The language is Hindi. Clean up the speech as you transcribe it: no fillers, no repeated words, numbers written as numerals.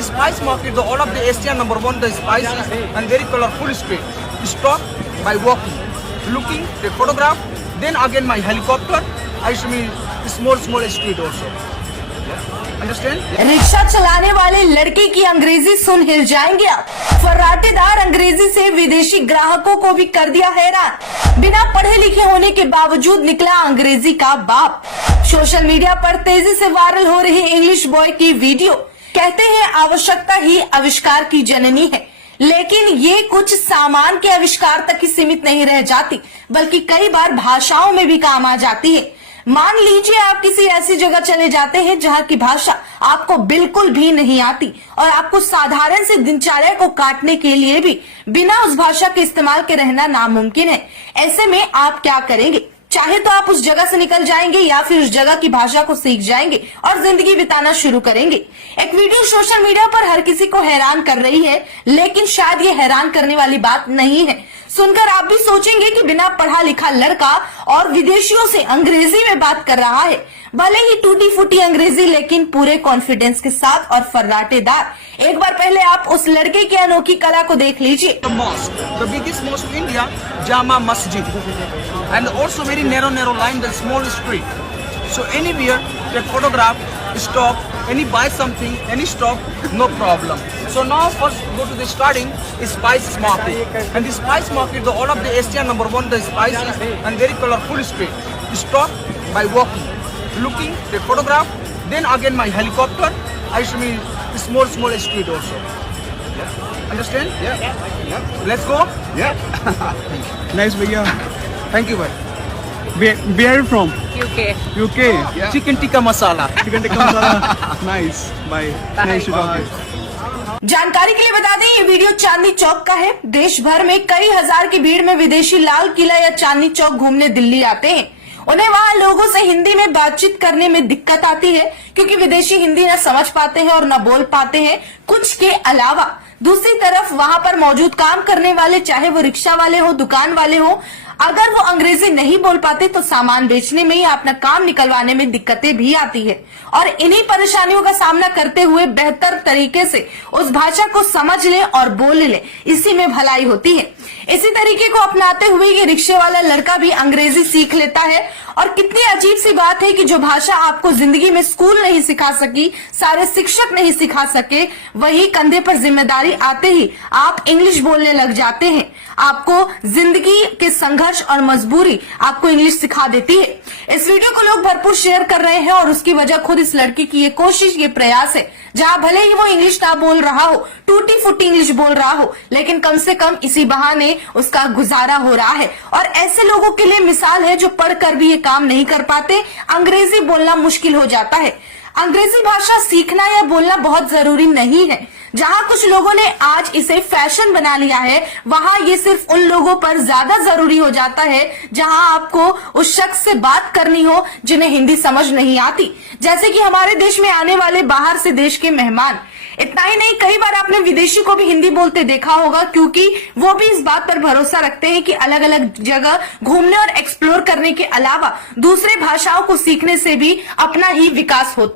the spice market, the all of the Asian number one, the spices and very colorful street. Stop by walking, looking, take photograph. Then again my helicopter. I show me small street also. Understand? Rickshaw चलाने वाले लड़के की अंग्रेजी सुन हिल जाएंगे आप। फर्राटेदार अंग्रेजी से विदेशी ग्राहकों को भी कर दिया हैरान। बिना पढ़े लिखे होने के बावजूद निकला अंग्रेजी का बाप। सोशल मीडिया पर तेजी से वायरल हो रही इंग्लिश बॉय की वीडियो। कहते हैं आवश्यकता ही आविष्कार की जननी है, लेकिन ये कुछ सामान के आविष्कार तक ही सीमित नहीं रह जाती, बल्कि कई बार भाषाओं में भी काम आ जाती है। मान लीजिए आप किसी ऐसी जगह चले जाते हैं जहाँ की भाषा आपको बिल्कुल भी नहीं आती और आपको साधारण से दिनचर्या को काटने के लिए भी बिना उस भाषा के इस्तेमाल के रहना नामुमकिन है। ऐसे में आप क्या करेंगे? चाहे तो आप उस जगह से निकल जाएंगे या फिर उस जगह की भाषा को सीख जाएंगे और जिंदगी बिताना शुरू करेंगे। एक वीडियो सोशल मीडिया पर हर किसी को हैरान कर रही है, लेकिन शायद ये हैरान करने वाली बात नहीं है। सुनकर आप भी सोचेंगे कि बिना पढ़ा लिखा लड़का और विदेशियों से अंग्रेजी में बात कर रहा है। भले ही टूटी फूटी अंग्रेजी, लेकिन पूरे कॉन्फिडेंस के साथ और फर्राटेदार। एक बार पहले आप उस लड़के की अनोखी कला को देख लीजिए। The biggest mosque in India, Jama Masjid, and also very narrow line, the small street. So anywhere, take photograph, stop, any buy something, any stop, no problem. So now first go to the starting is spices market, and the spice market, the all of the Asian number one, the spices and very colorful street. Stop by walking, looking, take photograph. Then again my helicopter. I show me small street also. Understand? Yeah. Let's go. Yeah. Nice, भैया. Thank you, bhai. Where are you from? UK. UK. Yeah. Chicken tikka masala. Chicken tikka masala. Nice. Bye. Nice to talk to you. जानकारी के लिए बता दें, ये वीडियो चांदनी चौक का है। देश भर में कई हजार की भीड़ में विदेशी लाल किला या चांदनी चौक घूमने दिल्ली आते हैं। उन्हें वहाँ लोगों से हिंदी में बातचीत करने में दिक्कत आती है, क्योंकि विदेशी हिंदी न समझ पाते हैं और न बोल पाते हैं कुछ के अलावा। दूसरी तरफ वहाँ पर मौजूद काम करने वाले, चाहे वो रिक्शा वाले हो, दुकान वाले हो, अगर वो अंग्रेजी नहीं बोल पाते तो सामान बेचने में या अपना काम निकलवाने में दिक्कतें भी आती है। और इन्हीं परेशानियों का सामना करते हुए बेहतर तरीके से उस भाषा को समझ ले और बोल ले, इसी में भलाई होती है। इसी तरीके को अपनाते हुए ये रिक्शे वाला लड़का भी अंग्रेजी सीख लेता है। और कितनी अजीब सी बात है कि जो भाषा आपको जिंदगी में स्कूल नहीं सिखा सकी, सारे शिक्षक नहीं सिखा सके, वही कंधे पर जिम्मेदारी आते ही आप इंग्लिश बोलने लग जाते हैं। आपको जिंदगी के संघर्ष और मजबूरी आपको इंग्लिश सिखा देती है। इस वीडियो को लोग भरपूर शेयर कर रहे हैं और उसकी वजह खुद इस लड़की की ये कोशिश, ये प्रयास है। जहाँ भले ही वो इंग्लिश ना बोल रहा हो, टूटी फूटी इंग्लिश बोल रहा हो, लेकिन कम से कम इसी बहाने उसका गुजारा हो रहा है। और ऐसे लोगों के लिए मिसाल है जो पढ़कर भी ये काम नहीं कर पाते, अंग्रेजी बोलना मुश्किल हो जाता है। अंग्रेजी भाषा सीखना या बोलना बहुत जरूरी नहीं है। जहाँ कुछ लोगों ने आज इसे फैशन बना लिया है, वहाँ ये सिर्फ उन लोगों पर ज्यादा जरूरी हो जाता है जहाँ आपको उस शख्स से बात करनी हो जिन्हें हिंदी समझ नहीं आती, जैसे कि हमारे देश में आने वाले बाहर से देश के मेहमान। इतना ही नहीं, कई बार आपने विदेशी को भी हिंदी बोलते देखा होगा, क्योंकि वो भी इस बात पर भरोसा रखते हैं कि अलग अलग जगह घूमने और एक्सप्लोर करने के अलावा दूसरे भाषाओं को सीखने से भी अपना ही विकास होता है।